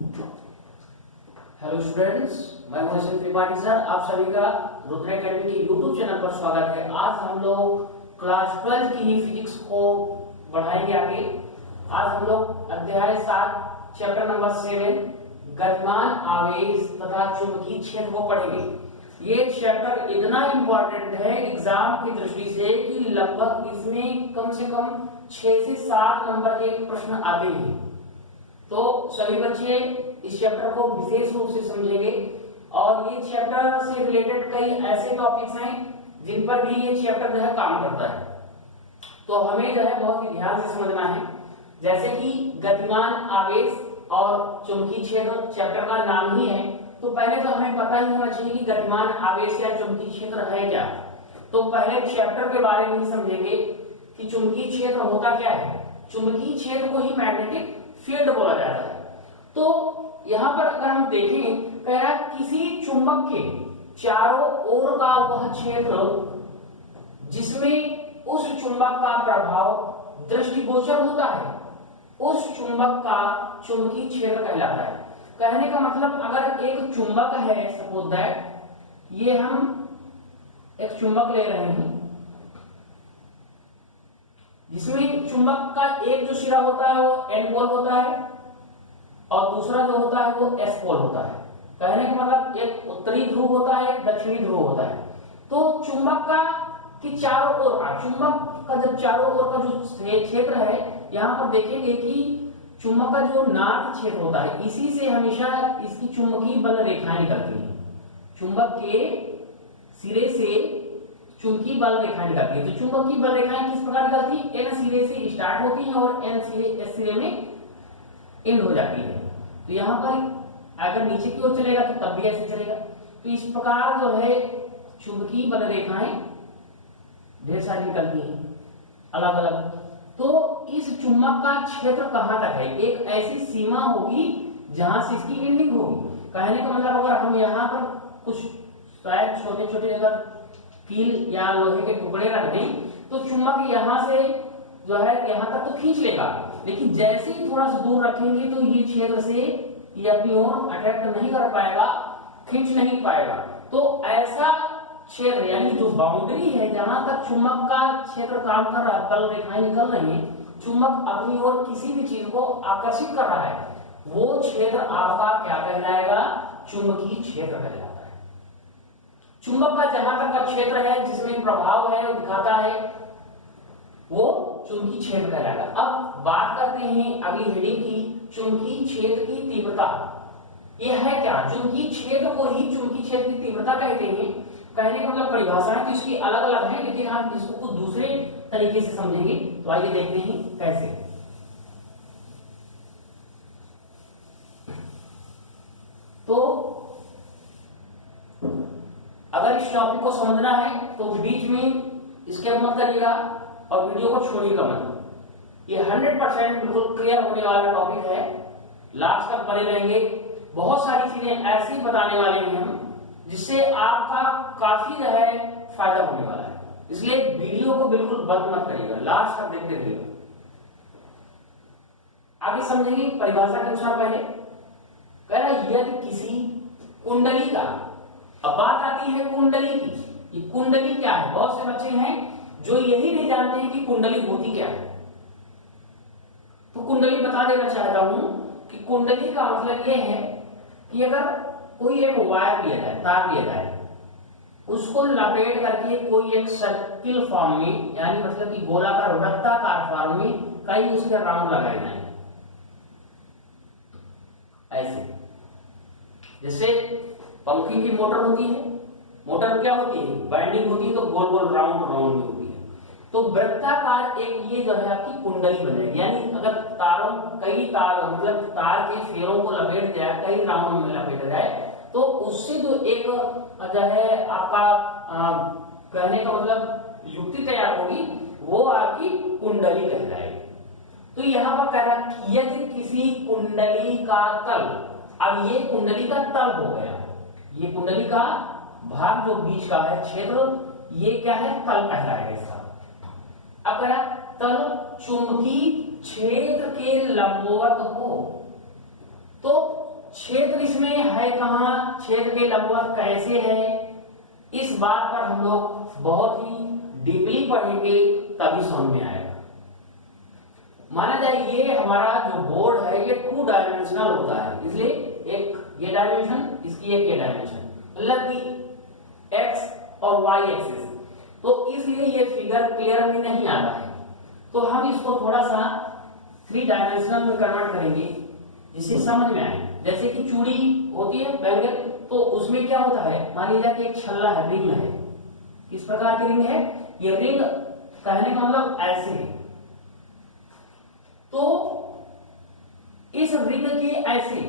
Hello students, मैं हूं Ashwin Tripathi sir. आप सभी का रुद्र एकेडमी के यूट्यूब चैनल पर स्वागत है। आज हम लोग क्लास 12 की ही फिजिक्स को बढ़ाएंगे आगे। आज हम लोग अध्याय 7 चैप्टर नंबर 7 गतिमान आवेश तथा चुंबकीय क्षेत्र को पढ़ेंगे। ये चैप्टर इतना इंपॉर्टेंट है एग्जाम की दृष्टि से कि लगभग इसमें कम से कम 6 से 7 नंबर के प्रश्न आते हैं। तो सभी बच्चे इस चैप्टर को विशेष रूप से समझेंगे और ये चैप्टर से रिलेटेड कई ऐसे टॉपिक्स हैं जिन पर भी ये चैप्टर जो है काम करता है। तो हमें जो है बहुत ही ध्यान से समझना है। जैसे कि गतिमान आवेश और चुंबकीय क्षेत्र चैप्टर का नाम ही है, तो पहले तो हमें पता ही होना चाहिए कि गतिमान आवेश या चुंबकीय क्षेत्र है क्या। तो पहले चैप्टर के बारे में ही समझेंगे कि चुंबकीय क्षेत्र होता क्या है। चुंबकीय क्षेत्र को ही मैग्नेटिक फील्ड बोला जाता है। तो यहां पर अगर हम देखें, कह रहा किसी चुंबक के चारों ओर का वह क्षेत्र जिसमें उस चुंबक का प्रभाव दृष्टिगोचर होता है, उस चुंबक का चुंबकीय क्षेत्र कहलाता है। कहने का मतलब अगर एक चुंबक है, सपोज दैट ये हम एक चुंबक ले रहे हैं जिसमें चुंबक का एक जो सिरा होता है वो एन पोल होता है और दूसरा जो होता है वो एस पोल होता है। कहने का मतलब एक उत्तरी ध्रुव होता है, एक दक्षिणी ध्रुव होता है। तो चुंबक का कि चारों ओर का चुंबक का जब चारों ओर का जो क्षेत्र है, यहां पर देखेंगे कि चुंबक का जो नाद क्षेत्र होता है, इसी से हमेशा इसकी चुंबकीय बल रेखाएं निकलती हैं। चुंबक के सिरे से चुंबकीय बल रेखाएं निकलती है। तो चुंबकीय बल रेखाएं किस प्रकार निकलती है? एन सिरे से स्टार्ट होती हैं और एन सिरे एस सिरे में एंड हो जाती है। तो यहाँ पर अगर नीचे की ओर चलेगा तो तब भी ऐसे चलेगा। तो इस प्रकार जो है चुंबकीय बल रेखाएं ढेर सारी निकलती हैं अलग अलग। तो इस चुंबक का क्षेत्र कहां तक है? एक ऐसी सीमा होगी जहां से इसकी एंडिंग होगी। कहने का मतलब अगर हम यहाँ पर कुछ शायद छोटे छोटे अगर कील या लोहे के टुकड़े रख दें तो चुंबक यहाँ से जो है यहाँ तक तो खींच लेगा, लेकिन जैसे ही थोड़ा सा दूर रखेंगे तो ये क्षेत्र से ये अपनी ओर अट्रैक्ट नहीं कर पाएगा, खींच नहीं पाएगा। तो ऐसा क्षेत्र यानी जो बाउंड्री है जहां तक चुंबक का क्षेत्र काम कर रहा है, बल रेखाएं निकल रही है, चुंबक अपनी ओर किसी भी चीज को आकर्षित कर रहा है, वो क्षेत्र आपका क्या कहलाएगा? चुंबकीय क्षेत्र कहलाएगा। चुंबक का जहां तक का क्षेत्र है जिसमें प्रभाव है वो दिखाता है, वो चुंबकीय क्षेत्र कहलाएगा। अब बात करते हैं अगली हेडिंग की, चुंबकीय क्षेत्र की तीव्रता। यह है क्या? चुंबकीय क्षेत्र को ही चुंबकीय क्षेत्र की तीव्रता कहते हैं। कहने का मतलब परिभाषाएं तो इसकी अलग अलग है, लेकिन हम इसको कुछ दूसरे तरीके से समझेंगे। तो आइए देखते हैं कैसे। तो अगर इस टॉपिक को समझना है तो बीच में स्किप मत करिएगा और वीडियो को छोड़िएगा मत। ये 100% बिल्कुल क्लियर होने वाला टॉपिक है, लास्ट तक बने रहेंगे। बहुत सारी चीजें ऐसी बताने वाले हैं हम जिससे आपका काफी जो है फायदा होने वाला है, इसलिए वीडियो को बिल्कुल बंद मत करिएगा, लास्ट तक देखते रहिएगा। आगे समझेंगे परिभाषा के अनुसार। पहले कह रहा है यदि किसी कुंडली का, अब बात आती है कुंडली की। ये कुंडली क्या है? बहुत से बच्चे हैं जो यही नहीं जानते हैं कि कुंडली होती क्या है। तो कुंडली बता देना चाहता हूं कि कुंडली का मतलब यह है कि अगर कोई एक वायर लिया जाए, तार लिया जाए, उसको लपेट करके कोई एक सर्किल फॉर्म में, यानी मतलब कि गोलाकार वृत्ताकार फॉर्म में कई उसके राउंड लगाए जाए, ऐसे जैसे पंखे की मोटर होती है, मोटर क्या होती है? वाइंडिंग होती है, तो गोल गोल राउंड राउंड में होती है। तो वृत्ताकार एक ये जो है आपकी कुंडली बनेगी। यानी अगर तारों कई तार मतलब तार के फेरों को लपेट जाए, कई राउंड में लपेटा जाए, तो उससे जो एक जो है आपका कहने का मतलब युक्ति तैयार होगी, वो आपकी कुंडली कहलाएगी। तो यहाँ पर कह रहा है यदि किसी कुंडली का तल, अब ये कुंडली का तल हो गया, ये कुंडली का भाग जो बीच का है क्षेत्र, ये क्या है? तल कहलाएगा इसका। अब कह रहा तल चुंबकीय क्षेत्र के लंबवत हो, तो क्षेत्र इसमें है कहाँ, क्षेत्र के लंबवत कैसे है, इस बात पर हम लोग बहुत ही डीपली पढ़ेंगे तभी समझ में आएगा। माना जाए ये हमारा जो बोर्ड है ये 2 डायमेंशनल होता है, इसलिए एक ये डायमेंशन, इसकी एक ये डायमेंशन, मतलब कि एक्स और वाई एक्सिस, तो इसलिए ये फिगर क्लियर में नहीं आता है। तो हम इसको थोड़ा सा 3 डायमेंशनल में कन्वर्ट करेंगे जिससे समझ में आए। जैसे कि चूड़ी होती है बैंगल, तो उसमें क्या होता है, मान लीजिए कि एक छल्ला है, रिंग है, किस प्रकार की रिंग है, ये रिंग कहने का मतलब ऐसे है। तो इस रिंग के ऐसे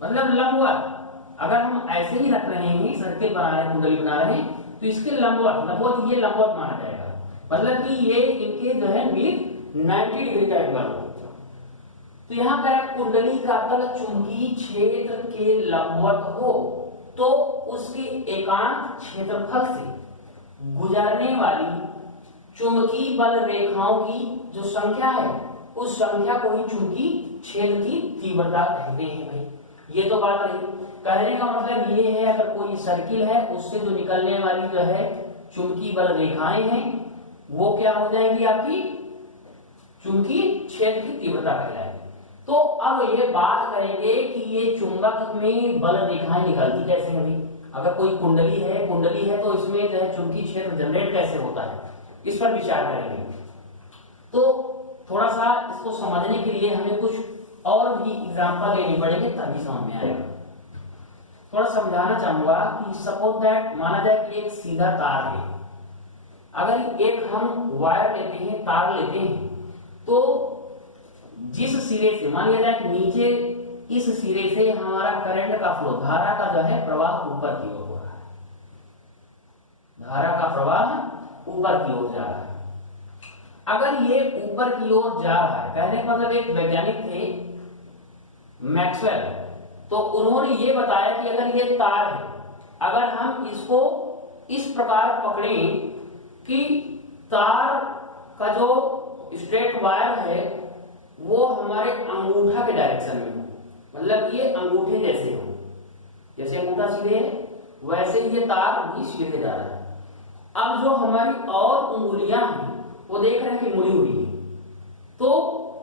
मतलब लंबवत अगर हम ऐसे ही रख रहे हैं, सर्किल बना रहे हैं, कुंडली बना रहे हैं, तो इसके लंबवत ये लंबवत माना जाएगा, मतलब कि ये इनके जो है विद 90 डिग्री का एंगल हो। तो यहां पर कुंडली का तल चुंबकीय क्षेत्र के लंबवत हो तो उसके एकांत क्षेत्रफल से गुजरने वाली चुंबकीय बल रेखाओं की जो संख्या है उस संख्या को ही चुंबकीय क्षेत्र की तीव्रता कहते हैं। भाई ये तो बात रही। कहने का मतलब ये है, अगर कोई सर्किल है उससे जो निकलने वाली जो है चुंबकीय बल रेखाएं हैं वो क्या हो जाएंगी, आपकी चुंबकीय क्षेत्र की तीव्रता कहलाएगी। तो अब ये बात करेंगे कि ये चुंबक में बल रेखाएं निकलती कैसे हैं। अगर कोई कुंडली है तो इसमें जो है चुंबकीय क्षेत्र जनरेट कैसे होता है, इस पर विचार करेंगे। तो थोड़ा सा इसको समझने के लिए हमें कुछ और भी एग्जांपल लेने पड़ेंगे तभी समझ में आएगा। थोड़ा समझाना चाहूंगा कि सपोज दैट माना जाए कि एक सीधा तार है, अगर एक हम वायर लेते हैं, तार लेते हैं, तो जिस सिरे से मान लिया जाए नीचे इस सिरे से हमारा करंट का फ्लो, धारा का जो है प्रवाह ऊपर की ओर हो रहा है, धारा का प्रवाह ऊपर की ओर जा रहा है। अगर ये ऊपर की ओर जा रहा है, कहने का मतलब एक वैज्ञानिक थे मैक्सवेल, तो उन्होंने ये बताया कि अगर ये तार है, अगर हम इसको इस प्रकार पकड़ें कि तार का जो स्ट्रेट वायर है वो हमारे अंगूठा के डायरेक्शन में हो, मतलब ये अंगूठे जैसे हो, जैसे अंगूठा सीधे है वैसे ही ये तार भी सीधे जा रहा है। अब जो हमारी और उंगलियां हैं वो देख रहे हैं कि मुड़ी हुई है, तो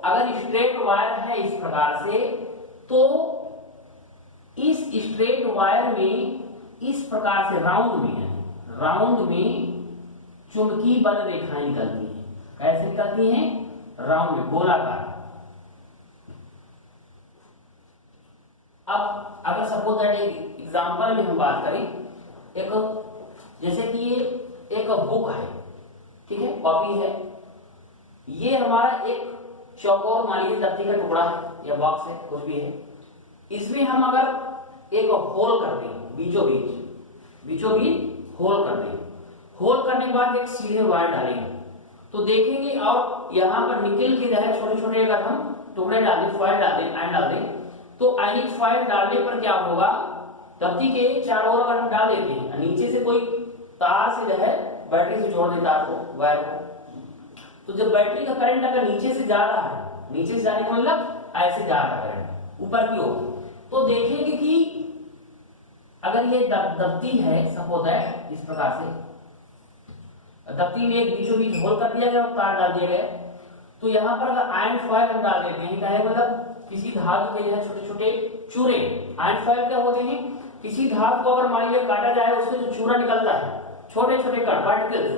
अगर स्ट्रेट वायर है इस प्रकार से, तो इस स्ट्रेट वायर में इस प्रकार से राउंड में चुंबकीय बल रेखाएं निकलती हैं। कैसे निकलती हैं, राउंड में, गोलाकार। अब अगर सपोज दैट एक एग्जांपल में हम बात करें, एक जैसे कि ये एक बुक है, ठीक है, कॉपी है, ये हमारा एक चौकोर मान लीजिए दफ्ती का टुकड़ा है या बॉक्स है, कुछ भी है, इसमें हम अगर एक होल कर दें, बीचों बीच होल कर दें, होल करने के बाद एक सीधे वायर डालेंगे, तो देखेंगे और यहाँ पर निकल के जो है छोटे छोटे अगर हम टुकड़े डाल दें, फॉइल डाल दें, आयन डाल दें, तो आयनिक फॉइल डालने पर क्या होगा, दफ्ती के चारों ओर अगर हम डाल देते हैं, नीचे से कोई तार से जो है बैटरी से जोड़ दें तार को, वायर को, तो जब बैटरी का करंट अगर नीचे से जा रहा है, नीचे से जाने का मतलब ऐसे जा रहा है करंट ऊपर की ओर, तो देखेंगे कि अगर ये दफ्ती है सपोज दैट इस प्रकार से, दफ्ती में एक बीचों बीच होल कर दिया गया और तार डाल दिया गया, तो यहाँ पर अगर आयन फॉइल हम डाल देते हैं, क्या है मतलब किसी धातु के जो है छोटे छोटे चूरे, आयन फॉइल क्या होते हैं, किसी धातु को अगर मान लीजिए काटा जाए उससे जो चूरा निकलता है, छोटे छोटे कण पार्टिकल्स,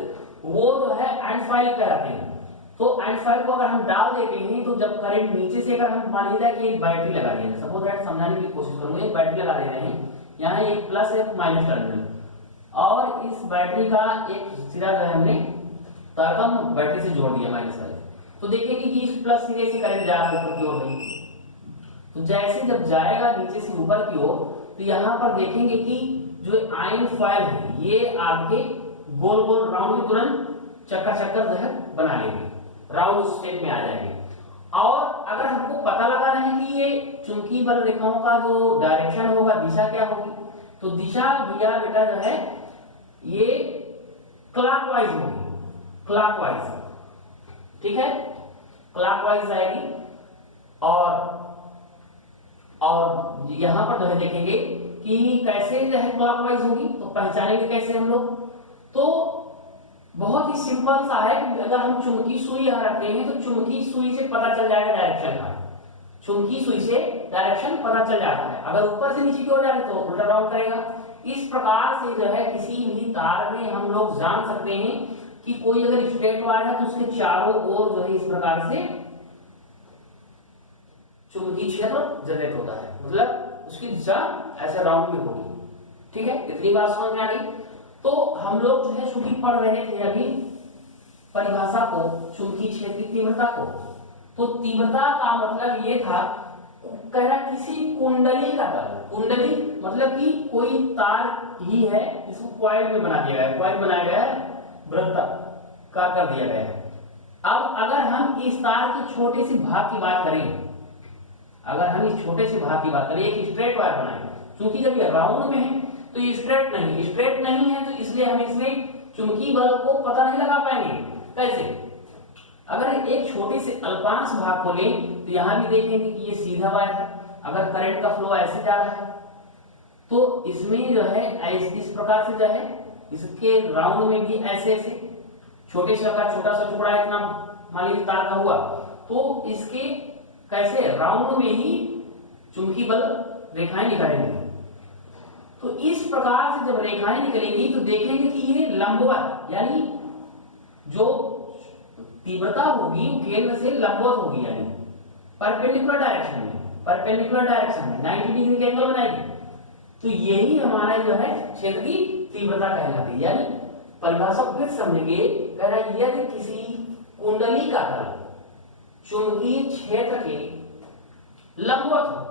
वो जो है आयन फॉइल कहलाते हैं। तो आयन फॉइल को अगर हम डाल देते हैं तो जब करंट नीचे से अगर हम मान लीजिए कि एक बैटरी लगा रहे हैं, सपोज दैट समझाने की कोशिश करूंगा, एक बैटरी लगा दे रहे हैं, यहाँ एक प्लस एक माइनस टर्मिनल, और इस बैटरी का एक सिरा जो है हमने तारकम बैटरी से जोड़ दिया माइनस वाले, तो देखेंगे कि इस प्लस सिरे से करंट जा रहा है ऊपर की ओर नहीं, तो जैसे जब जाएगा नीचे से ऊपर की ओर, तो यहाँ पर देखेंगे कि जो आयन फॉइल है ये आपके गोल गोल राउंड में तुरंत चक्कर जो है बना लेंगे, राउंड शेप में आ जाएंगे। और अगर हमको पता लगाना है कि ये चुंबकीय बल रेखाओं का जो डायरेक्शन होगा, दिशा क्या होगी, तो दिशा भैया बेटा जो है ये क्लॉकवाइज होगी, क्लॉकवाइज, ठीक है, क्लॉकवाइज आएगी। और यहाँ पर जो है देखेंगे कि कैसे जो है क्लॉकवाइज होगी, तो पहचानेंगे कैसे हम लोग। तो बहुत ही सिंपल सा है कि अगर हम चुंबकीय सुई यहाँ रखते हैं तो चुंबकीय सुई से पता चल जाएगा डायरेक्शन का, चुंबकीय सुई से डायरेक्शन पता चल जाता है। अगर ऊपर से नीचे की ओर जाए तो उल्टा राउंड करेगा। इस प्रकार से जो है किसी भी तार में हम लोग जान सकते हैं कि कोई अगर स्ट्रेट वायर है तो उसके चारों ओर जो है इस प्रकार से चुंबकीय क्षेत्र जनरेट होता है, मतलब उसकी दिशा ऐसे राउंड में होगी। ठीक है, इतनी बात समझ में आ गई। तो हम लोग जो है चूंकि पढ़ रहे थे अभी परिभाषा को, चुंबकीय क्षेत्र की तीव्रता को, तो तीव्रता का मतलब ये था, कह रहा किसी कुंडली का तल, कुंडली मतलब कि कोई तार ही है इसको कॉइल में बना दिया गया है, कॉइल बनाया गया है, वृत्ताकार कर दिया गया है। अब अगर हम इस तार के छोटे से भाग की बात करें, अगर हम इस छोटे से भाग की बात करें, एक स्ट्रेट वायर बनाएंगे, क्योंकि जब ये राउंड में है तो ये स्ट्रेट नहीं है, तो इसलिए हम इसमें चुंबकीय बल को पता नहीं लगा पाएंगे। कैसे? अगर एक छोटे से अल्पांश भाग को लें तो यहां भी देखेंगे कि ये सीधा वायर है, अगर करंट का फ्लो ऐसे जा रहा है तो इसमें जो है इस प्रकार से जो है इसके राउंड में भी ऐसे छोटे से, अगर छोटा सा टुकड़ा इतना मान लीजिए तार का हुआ तो इसके कैसे राउंड में ही चुंबकीय बल रेखाएं निकलेंगी। तो इस प्रकार से जब रेखाएं निकलेंगी तो देखेंगे कि ये लंबवत, यानी जो तीव्रता होगी केंद्र से लंबवत होगी, यानी परपेंडिकुलर डायरेक्शन में 90 डिग्री का एंगल बनाएगी। तो यही हमारा जो है क्षेत्र की तीव्रता कहलाती है। यानी परिभाषा फिर समझेंगे, कह रहा है यदि किसी कुंडली का तल चुंबकीय क्षेत्र के लंबवत हो,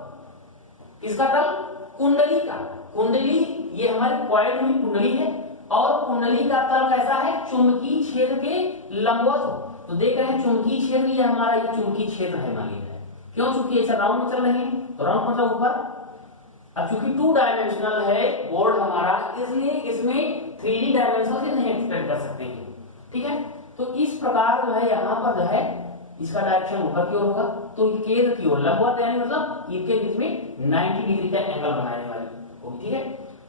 किसका तल? कुंडली का। कुंडली ये हमारी कॉइल हुई कुंडली है और कुंडली का तल कैसा है? चुंबकीय क्षेत्र के लंबवत हो। तो देख रहे हैं चुंबकीय क्षेत्र, ये हमारा ये चुंबकीय क्षेत्र है मान लीजिए। क्यों? चूंकि ऐसा राउंड में चल रहे हैं तो राउंड मतलब ऊपर। अब चूंकि 2 डायमेंशनल है बोर्ड हमारा, इसलिए इसमें 3D डायमेंशन से नहीं एक्सपेक्ट कर सकते हैं। ठीक है, तो इस प्रकार जो है यहाँ पर जो है इसका डायरेक्शन ऊपर की ओर होगा, तो केंद्र की ओर लंबवत, यानी मतलब इनके बीच में 90 डिग्री का एंगल बनाने वाली होगी। ठीक है,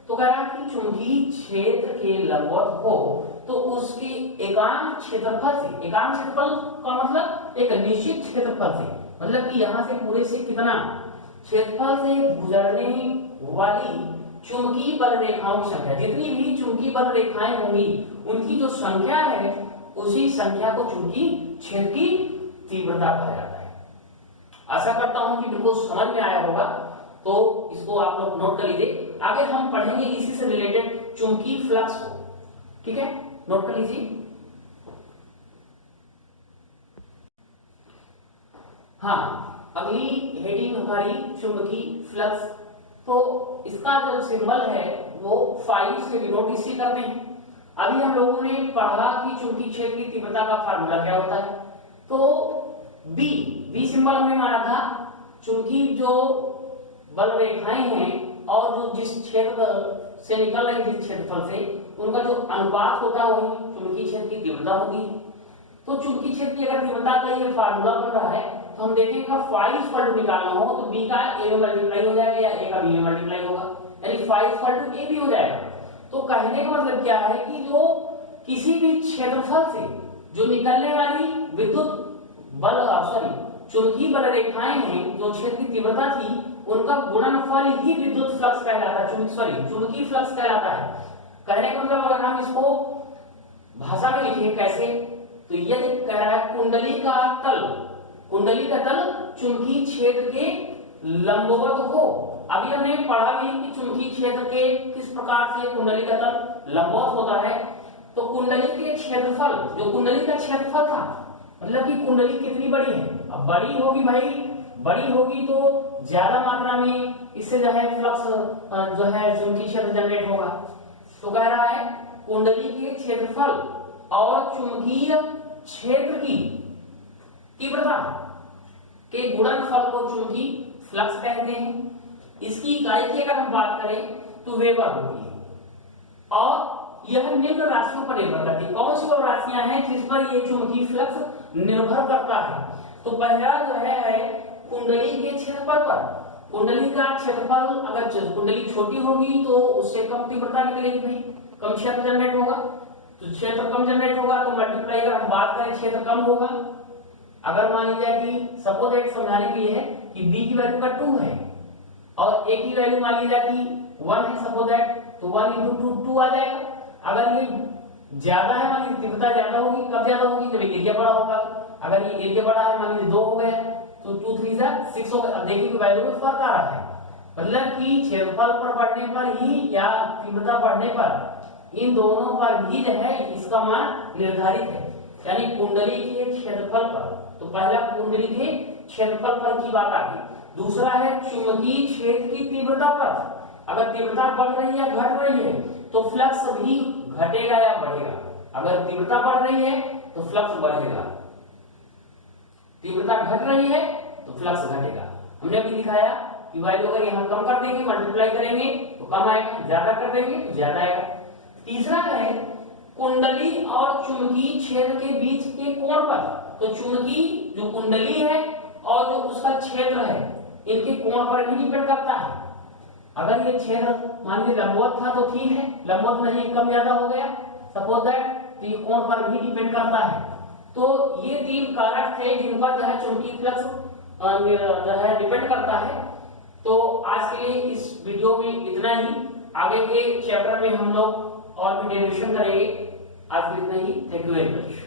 तो कह रहा कि चुंबकीय क्षेत्र के लंबवत हो तो उसके एकांक क्षेत्रफल से, एकांक क्षेत्रफल का मतलब एक निश्चित क्षेत्रफल से, मतलब कि यहाँ से पूरे से कितना क्षेत्रफल से गुजरने वाली चुंबकीय बल रेखाओं की संख्या, जितनी भी चुंबकीय बल रेखाएं होंगी उनकी जो संख्या है उसी संख्या को चुंबकीय क्षेत्र की तीव्रता कहा जाता है। आशा करता हूं कि बिल्कुल समझ में आया होगा, तो इसको आप लोग नोट कर लीजिए। आगे हम पढ़ेंगे इसी से रिलेटेड चुंबकीय फ्लक्स को। ठीक है, नोट कर लीजिए। हाँ, अगली हेडिंग हमारी चुंबकीय फ्लक्स, तो इसका जो सिंबल है वो 5 से डिनोट इसी करते हैं। अभी हम लोगों ने पढ़ा कि चुंबकीय क्षेत्र की तीव्रता का फार्मूला क्या होता है, तो बी सिंबल हमने माना था। चूंकि जो बल रेखाएं हैं और जो जिस क्षेत्र से निकल रही जिस क्षेत्रफल से, उनका जो अनुपात होता है वही चुंबकीय क्षेत्र की तीव्रता होती है। तो चुंबकीय क्षेत्र की अगर तीव्रता का ये फार्मूला बन रहा है तो हम देखेंगे फाई निकालना हो तो बी का ए में मल्टीप्लाई हो जाएगा या ए का बी में मल्टीप्लाई होगा, यानी फाई ए भी हो जाएगा। तो कहने का मतलब क्या है कि जो किसी भी क्षेत्रफल से जो निकलने वाली विद्युत बल चुंबकीय बल रेखाएं हैं, जो क्षेत्र की तीव्रता थी उनका गुणनफल ही विद्युत फ्लक्स कहलाता है, चुंबकीय फ्लक्स कहलाता है। कहने का मतलब अगर हम इसको भाषा में लिखें कैसे, तो यदि कह रहा है कुंडली का तल चुंबकीय क्षेत्र के लंबवत हो। अभी हमने पढ़ा भी कि चुंबकीय क्षेत्र के किस प्रकार से कुंडली का तल लंबवत होता है। तो कुंडली के क्षेत्रफल, जो कुंडली का क्षेत्रफल था, मतलब कि कुंडली कितनी बड़ी है, अब बड़ी होगी भाई, बड़ी होगी तो ज्यादा मात्रा में इससे जो है फ्लक्स जो है चुंबकीय क्षेत्र जनरेट होगा। तो कह रहा है कुंडली के क्षेत्रफल और चुंबकीय क्षेत्र की तीव्रता के गुणनफल को चुंबकीय फ्लक्स कहते हैं। इसकी इकाई की अगर हम बात करें तो वेबर होती है और यह निम्न राशियों पर निर्भर करती है। कौन सी वो राशियां हैं जिस पर यह चुंबकीय फ्लक्स निर्भर करता है? तो पहला जो है कुंडली के क्षेत्रफल पर, कुंडली का क्षेत्रफल, अगर कुंडली छोटी होगी तो उससे कम तीव्रता निकलेगी भाई, कम क्षेत्र जनरेट होगा। तो क्षेत्र कम जनरेट होगा तो मल्टीप्लाई अगर हम बात करें क्षेत्र कम होगा। अगर मान लीजिए कि सपोज एक समझाने के लिए है कि b की वैल्यू का 2 है और a की वैल्यू मान लीजिए कि 1 है सपोज दैट, तो 1 into 2 आ जाएगा। अगर ये ज्यादा है, मान लीजिए तीव्रता ज्यादा होगी, कब ज्यादा होगी जब एरिया बड़ा होगा। अगर ये एरिया बड़ा है, मान लीजिए 2 हो गया तो 2 3 6 हो गया। अब देखिए कि वैल्यू में फर्क आ रहा है, मतलब कि क्षेत्रफल पर बढ़ने पर ही या तीव्रता बढ़ने पर इन दोनों पर भी जो है इसका मान निर्धारित है। यानी कुंडली के क्षेत्रफल पर, तो पहला कुंडली के क्षेत्रफल पर की बात आ गई। दूसरा है चुंबकीय क्षेत्र की तीव्रता पर। अगर तीव्रता बढ़ रही है घट रही है तो फ्लक्स भी घटेगा या बढ़ेगा। अगर तीव्रता बढ़ रही है तो फ्लक्स बढ़ेगा, तीव्रता घट रही है तो फ्लक्स घटेगा। हमने अभी दिखाया कि वैल्यू अगर यहाँ कम कर देंगे, मल्टीप्लाई करेंगे तो कम आएगा, ज्यादा कर देंगे तो ज्यादा आएगा। तीसरा है कुंडली और चुंबकीय क्षेत्र के बीच के कोण पर। तो चुंबकीय जो कुंडली है और जो उसका क्षेत्र है इनके कोण पर भी डिपेंड करता है। अगर ये क्षेत्र मान लीजिए लंबवत था तो ठीक है, लंबवत नहीं कम ज्यादा हो गया सपोज दैट, तो ये कोण पर भी डिपेंड करता है। तो ये 3 कारक थे जिन पर जो है चुंबकीय फ्लक्स जो है डिपेंड करता है। तो आज के लिए इस वीडियो में इतना ही। आगे के चैप्टर में हम लोग और भी डेरिवेशन करेंगे। आज इतना ही। Thank you very much.